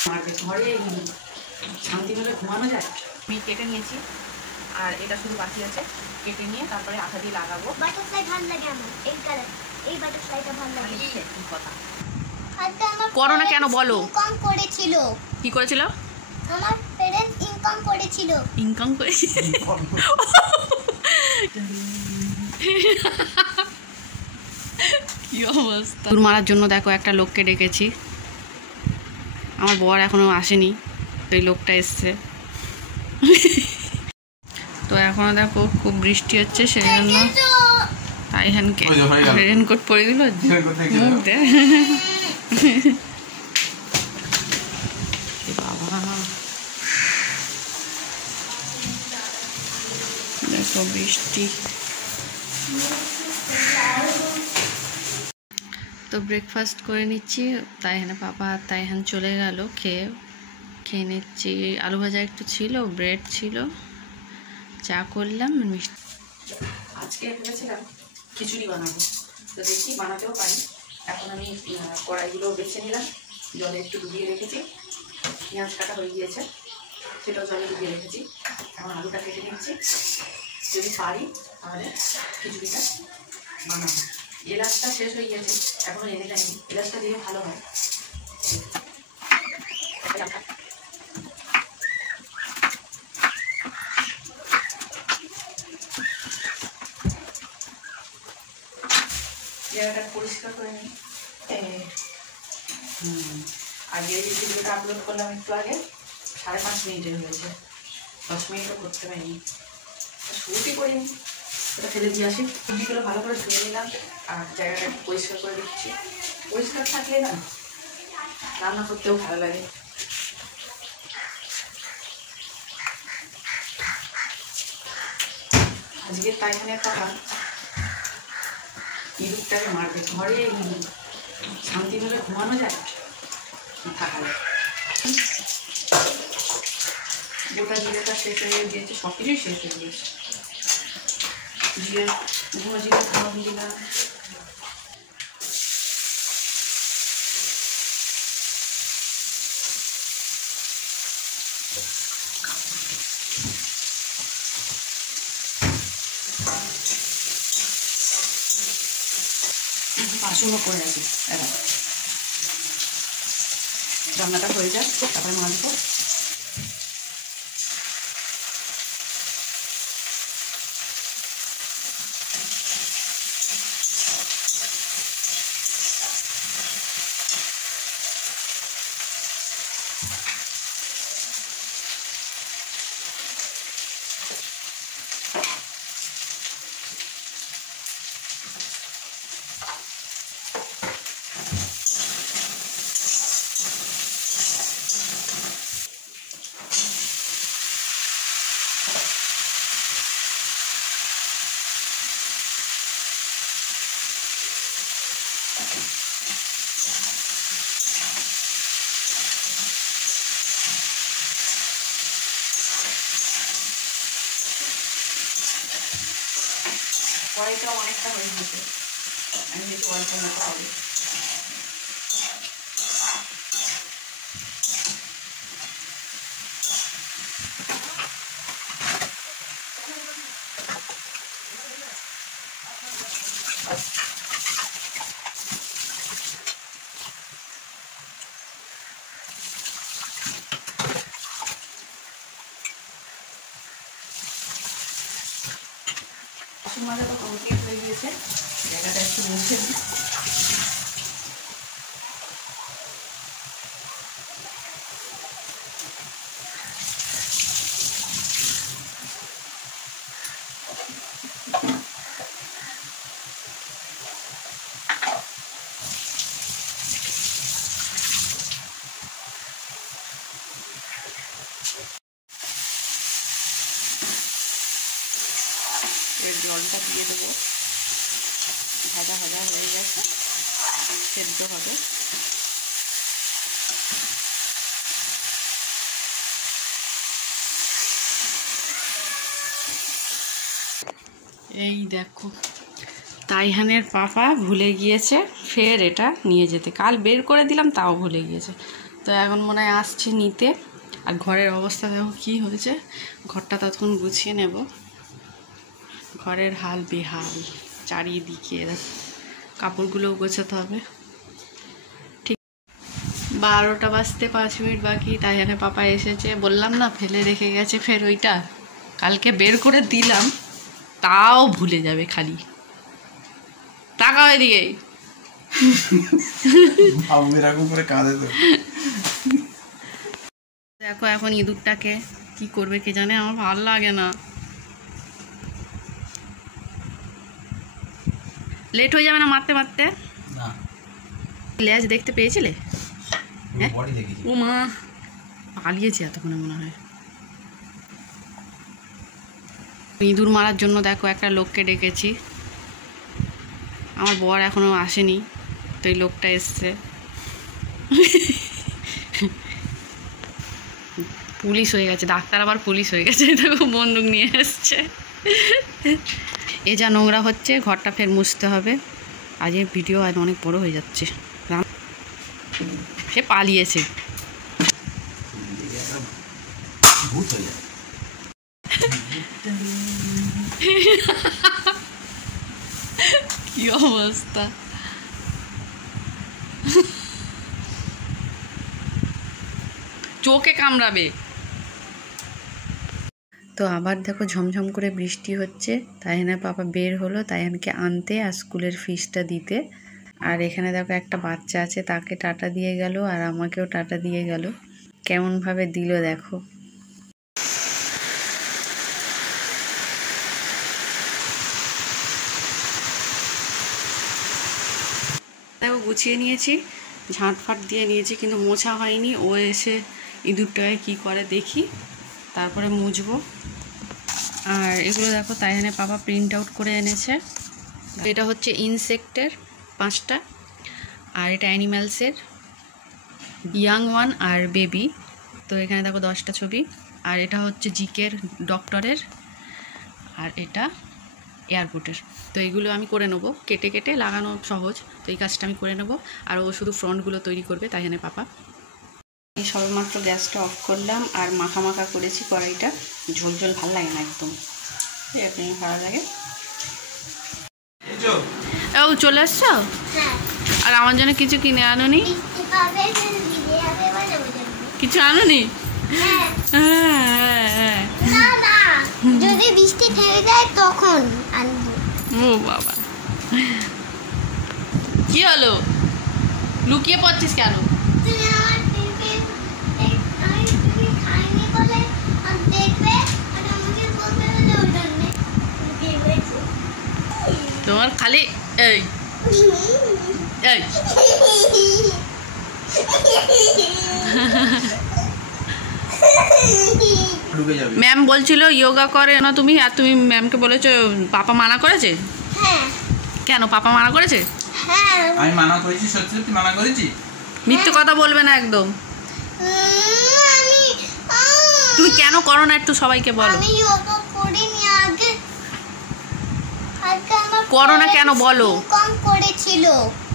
ঘরে শান্তি করে ঘুমানো যায়। আমি কেটে নিয়েছি আর এটা শুধু বাকি আছে, কেটে নিয়ে তারপরে আঠা দিয়ে লাগাবো। বাটারফ্লাই ভালো লাগে আমার, এই কালার, এই বাটারফ্লাইটা ভালো লাগে। কি কথা করো না কেন বলো? ইনকাম করেছিল। কি করেছিল? আমার প্যারেন্টস ইনকাম করেছিল। ইনকাম করেছিল? কি অবস্থা! দূর মারার জন্য দেখো একটা লোককে ডেকেছি, আমার বর এখনো আসেনি, এই লোকটা এসছে। তো এখনো দেখো খুব বৃষ্টি হচ্ছে, সেই জন্য তাইহানকে রেনকোট পরে দিল, মুখ দে। বাবা দেখো বৃষ্টি। তো ব্রেকফাস্ট করে নিচ্ছি, তাইহানে পাপা আর তাইহান চলে গেল, খেয়ে নিচ্ছি। আলু ভাজা একটু ছিল, ব্রেড ছিল, চা করলাম, মিষ্টি। আজকে ভেবেছিলাম খিচুড়ি বানাবো, তো দেখি বানাতেও পারি। এখন আমি কড়াইগুলো বেছে নিলাম, জলে একটু ডুবিয়ে রেখেছি, পেঁয়াজ কাটা হয়ে গিয়েছে, সেটাও জলে ডুবিয়ে রেখেছি। এখন আলুটা কেটে নিচ্ছি, যদি পারি তাহলে খিচুড়িটা বানাবো। এলাচটা শেষ হয়ে গিয়েছে, এখনো এনে যায়নি, এলাচটা দিলে ভালো হয়। জায়গাটা পরিষ্কার করে নিই। আগে যে ভিডিওটা আপলোড করলাম একটু আগে, 5.5 মিনিটের হয়েছে, 10 মিনিটও করতে পারিনি, শুরুটি করিনি, ওটা ফেলে দিয়ে আসি। সবজিগুলো ভালো করে ধুয়ে নিলাম আর জায়গাটা একটু পরিষ্কার করে দিচ্ছি। পরিষ্কার থাকলে না রান্না করতেও ভালো লাগে। আজকে তাইহানের পাপা ইঁদুরটাকে মারবে। ঘরে শান্তিভাবে ঘুমানো যায় থাকা যায়। গোটা জিরেটা শেষ হয়ে গিয়েছে, সব কিছুই শেষ হয়ে গিয়েছে। জিরে গুঁড়ো জিরে ফোড়ন দিলাম, বাসনও করে রাখি। এবার রান্নাটা হয়ে যাক, তারপরে মাছবো। কড়াইটা অনেকটা হয়ে গেছে, আমি একটু অল্প মতো হবে। বাসন মাজা তো কমপ্লিট হয়ে গিয়েছে, জায়গাটা একটু মুছে দিই। এর জলটা দিয়ে দেবো, ভাজা ভাজা হয়ে গেছে, সেদ্ধ হবে। এই দেখো তাইহানের পাপা ভুলে গিয়েছে ফের এটা নিয়ে যেতে, কাল বের করে দিলাম তাও ভুলে গিয়েছে। তো এখন মনে হয় আসছে নিতে। আর ঘরের অবস্থা দেখো কী হয়েছে, ঘরটা ততক্ষণ গুছিয়ে নেব। ঘরের হাল বেহাল চারিদিকে, কাপড়গুলোও গোছাতে হবে। ঠিক 12টা বাজতে 5 মিনিট বাকি, তাই এখানে পাপা এসেছে। বললাম না ফেলে রেখে গেছে, ফের ওইটা কালকে বের করে দিলাম, তাও ভুলে যাবে খালি। টাকা ওইদিকে দেখো এখন ইঁদুরটাকে কি করবে কে জানে, আমার ভালো লাগে না। লেট হয়ে যাবে না মারতে মারতে? লেজ দেখতে পেয়েছিলে? ও মা, পালিয়েছে এতক্ষণে মনে হয়। ইঁদুর মারার জন্য দেখো একটা লোককে ডেকেছি, আমার বর এখনো আসেনি, তো এই লোকটা এসছে। পুলিশ হয়ে গেছে, ডাক্তার আবার পুলিশ হয়ে গেছে, দেখো বন্দুক নিয়ে এসছে। এ যা নোংরা হচ্ছে, ঘরটা ফের মুছতে হবে। আজের ভিডিও আজ অনেক বড় হয়ে যাচ্ছে। সে পালিয়েছে। কি অবস্থা, চোখে কামড়াবে। তো আবার দেখো ঝমঝম করে বৃষ্টি হচ্ছে, তাই না পাপা বের হলো তাইহানকে আনতে আর স্কুলের ফিসটা দিতে। আর এখানে দেখো একটা বাচ্চা আছে, তাকে টাটা দিয়ে গেল আর আমাকেও টাটা দিয়ে গেল। কেমনভাবে দিল দেখো। দেখো গুছিয়ে নিয়েছি, ঝাঁটফাট দিয়ে নিয়েছি, কিন্তু মোছা হয়নি। ও এসে ইঁদুরটাকে কি করে দেখি, তারপরে মুছবো। আর এগুলো দেখো তাইহানে পাপা প্রিন্ট আউট করে এনেছে। এটা হচ্ছে ইনসেক্টের 5টা, আর এটা অ্যানিম্যালসের ইয়াং ওয়ান আর বেবি। তো এখানে দেখো 10টা ছবি। আর এটা হচ্ছে জিকের ডক্টরের, আর এটা এয়ারপোর্টের। তো এইগুলো আমি করে নেবো, কেটে কেটে লাগানো সহজ, তো এই কাজটা আমি করে নেবো। আর ও শুধু ফ্রন্টগুলো তৈরি করবে, তাই জন্য পাপা। এই সবেমাত্র গ্যাসটা অফ করলাম আর মাখা মাখা করেছি কড়াইটা। ঝোল ঝোল ভালো লাগে না একদম, এরকম ভালো লাগে। ও চলে আসছো? আর আমার জন্য কিছু কিনে আনোনি? কিছু আনোনি? যদি বৃষ্টি থেমে যায় তখন আনবো। ও বাবা, কি হলো, লুকিয়ে পড়ছিস কেন? তোমার খালি এই এই ম্যাম বলছিল যোগা করে না তুমি, আর তুমি ম্যামকে বলেছো পাপা মানা করেছে? কেন পাপা মানা করেছে? আমি মানা করেছি, সত্যি সত্যি মানা করেছি। মিথ্যে কথা বলবে না একদম। তুমি কেন করো না একটু সবাইকে বলো। আমি যোগা করিনি আগে, করো না কেন বলো। ইনকাম করেছিল।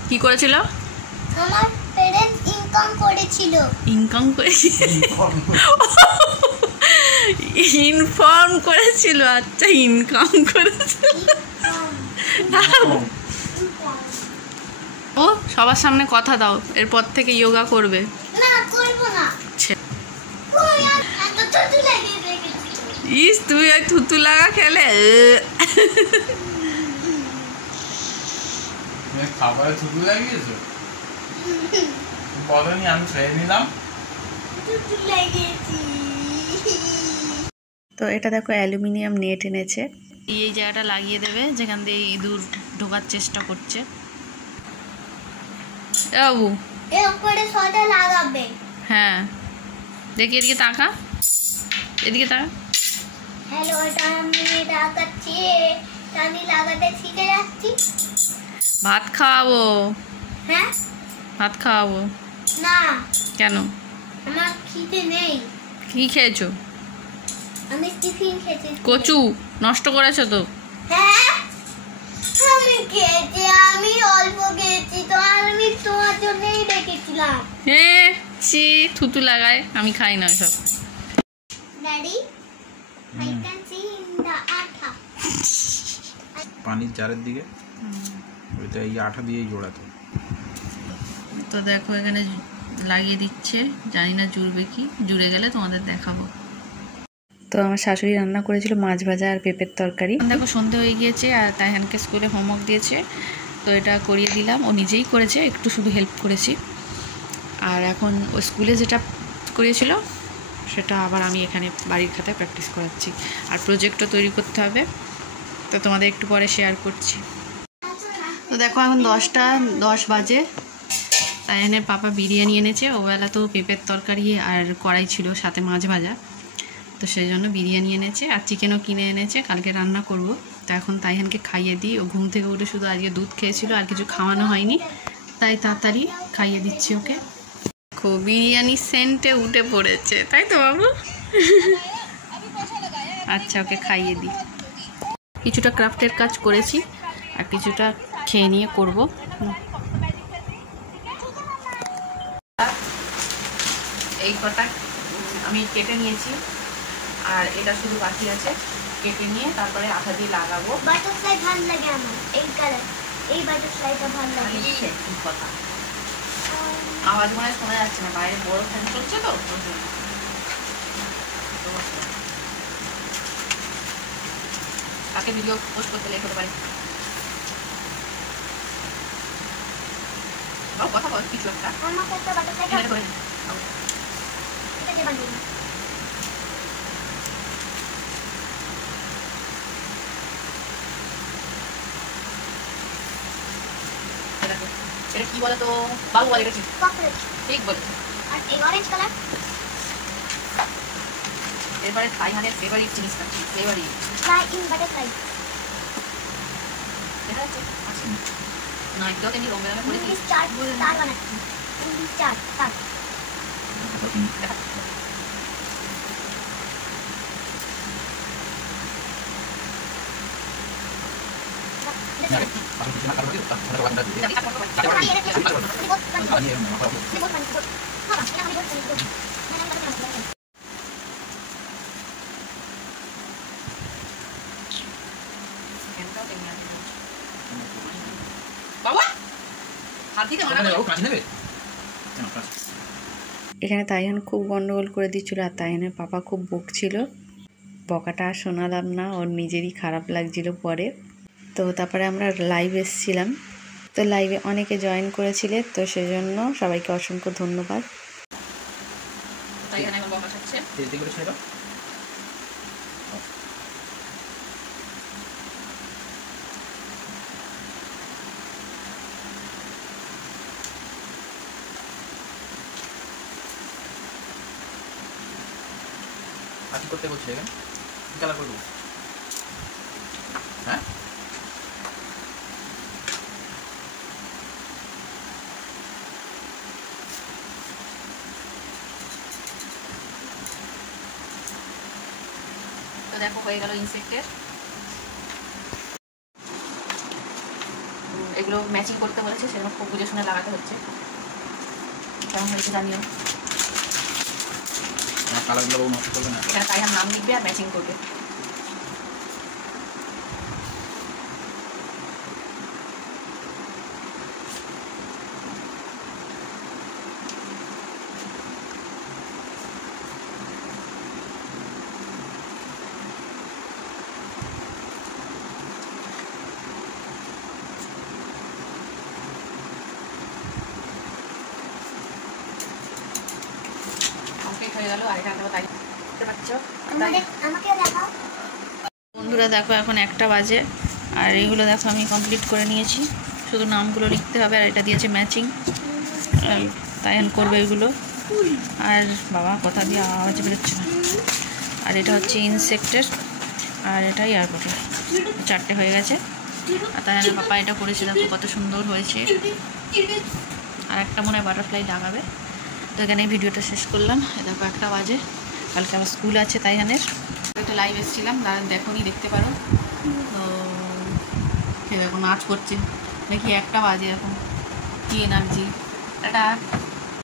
কি করেছিল? আমার প্যারেন্টস ইনকাম করেছিল। ইনকাম করেছিল, ইনফর্ম করেছিল। আচ্ছা ইনকাম করেছিল। ও সবার সামনে কথা দাও, এরপর থেকে যোগা করবে। না করব না। ইস তুমি ওই থুতু লাগা খেলে। খাবারে থুতু লাগিয়েছো? বলনি, আমি খেয়ে নিলাম। তো এটা দেখো অ্যালুমিনিয়াম নেট এনেছে, এই জায়গাটা লাগিয়ে দেবে যেখান দিয়ে ইঁদুর ঢোকার চেষ্টা করছে। বাবু এর উপরে সোজা লাগাবে। হ্যাঁ দেখি, এদিকে তাকা, এদিকে তাকা। হ্যালো, এটা আমি লাগাচ্ছি, আমি লাগাতে শিখে যাচ্ছি। ভাত খাওয়াবো। হ্যাঁ ভাত খাওয়াবো। না কেন? আমার খিদে নেই। কি খেয়েছো? আমি টিফিন খেয়েছি। কচু নষ্ট করেছো তো। হ্যাঁ আমি খেয়েছি, আমি অল্প খেয়েছি, তো আমি তোমার জন্যই রেখেছিলাম। দিচ্ছি, থুতু লাগায়, আমি খাই না ওইসব। Daddy, I can see in the atta. পানির জারের দিকে ওইটা এই আঠা দিয়েই জোড়াতে। তো দেখো এখানে লাগিয়ে দিচ্ছে, জানি না জুড়বে কি, জুড়ে গেলে তোমাদের দেখাবো। তো আমার শাশুড়ি রান্না করেছিল মাছ ভাজা আর পেঁপের তরকারি। দেখো সন্ধে হয়ে গিয়েছে আর তাইহানকে স্কুলে হোমওয়ার্ক দিয়েছে, তো এটা করিয়ে দিলাম। ও নিজেই করেছে, একটু শুধু হেল্প করেছি। আর এখন ও স্কুলে যেটা করিয়েছিল সেটা আবার আমি এখানে বাড়ির খাতায় প্র্যাকটিস করাচ্ছি। আর প্রজেক্টও তৈরি করতে হবে, তো তোমাদের একটু পরে শেয়ার করছি। তো দেখো এখন 10:10 বাজে। তাইহানের পাপা বিরিয়ানি এনেছে। ওবেলা তো পেঁপের তরকারি আর কড়াই ছিল, সাথে মাছ ভাজা, তো সেই জন্য বিরিয়ানি এনেছে। আর চিকেনও কিনে এনেছে, কালকে রান্না করব। তো এখন তাইহানকে খাইয়ে দিই। ও ঘুম থেকে উঠে শুধু আজকে দুধ খেয়েছিল, আর কিছু খাওয়ানো হয়নি, তাই তাড়াতাড়ি খাইয়ে দিচ্ছি ওকে। দেখো বিরিয়ানি সেন্টে উঠে পড়েছে, তাই তো বাবু? আচ্ছা ওকে খাইয়ে দিই। কিছুটা ক্রাফটের কাজ করেছি আর কিছুটা খেয়ে নিয়ে করব। এই কটা আমি কেটে নিয়েছি, আর এটা শুধু বাকি আছে। কেটে নিয়ে তারপরে আঠা দিয়ে লাগাবো। বাটারফ্লাই ভালো লাগে আমার, এই কালার, এই বাটারফ্লাইটা ভালো লাগে। কথা আওয়াজ মনে হয় শোনা যাচ্ছে না, বাইরে বড় ফ্যান চলছে তো। কাকে ভিডিও পোস্ট করতে লেট হতে পারে। কথা বল কিছু একটা। আমাকে একটা বাটারফ্লাই এটা করে এটা যে বানিয়ে এটা কি বলে তো বাবু, বলে এটা কি? ককরোচ। ঠিক বলে। আর এই অরেঞ্জ কালার এবারে তাইহানের ফেভারিট জিনিস আছে, ফেভারিট ফ্লাই ইন বাটারফ্লাই। দেখা যাচ্ছে আছে না? একদম তেমনি রঙ বেরঙে করে দিই। চার তার বানাচ্ছি, চার তার। এখানে তাইহান খুব গন্ডগোল করে দিচ্ছিল, আর তাইহানের পাপা খুব বকছিল। বকাটা আর শোনালাম না, ওর নিজেরই খারাপ লাগছিল পরে। তো তারপরে আমরা লাইভ এসেছিলাম, তো লাইভে অনেকে জয়েন করেছিলে, তো সেজন্য সবাইকে অসংখ্য ধন্যবাদ। কি করতে বলছে এখানে? কি কালার করবো? হ্যাঁ তো দেখো হয়ে গেল ইনসেক্টের। এগুলো ম্যাচিং করতে বলেছে, সেরকম খুব বুঝে শুনে লাগাতে হচ্ছে। কেমন হয়েছে জানিও। কালারগুলো বউ নষ্ট করবে না। এখানে তাইহান নাম লিখবে আর ম্যাচিং করবে। হয়ে গেল। আর এখানে তাই দেখতে পাচ্ছ। আমাকে দেখাও। বন্ধুরা দেখো এখন 1টা বাজে, আর এইগুলো দেখো আমি কমপ্লিট করে নিয়েছি, শুধু নামগুলো লিখতে হবে। আর এটা দিয়েছে ম্যাচিং, তাইহান করবে এগুলো। আর বাবা কথা দিয়ে আওয়াজ বেরোচ্ছে না। আর এটা হচ্ছে ইনসেক্টের, আর এটা এয়ারপোর্টের। 4টে হয়ে গেছে। আর তাইহানের পাপা এটা করেছে, দেখো কত সুন্দর হয়েছে। আর একটা মনে হয় বাটারফ্লাই লাগাবে। তো এখানে ভিডিওটা শেষ করলাম। দেখো 1টা বাজে, কালকে আমার স্কুল আছে তাইহানের। একটা লাইভ এসেছিলাম, দেখো নি, দেখতে পারো। তো সে দেখো নাচ করছে, দেখি 1টা বাজে এখন, কি এনার্জি। এটা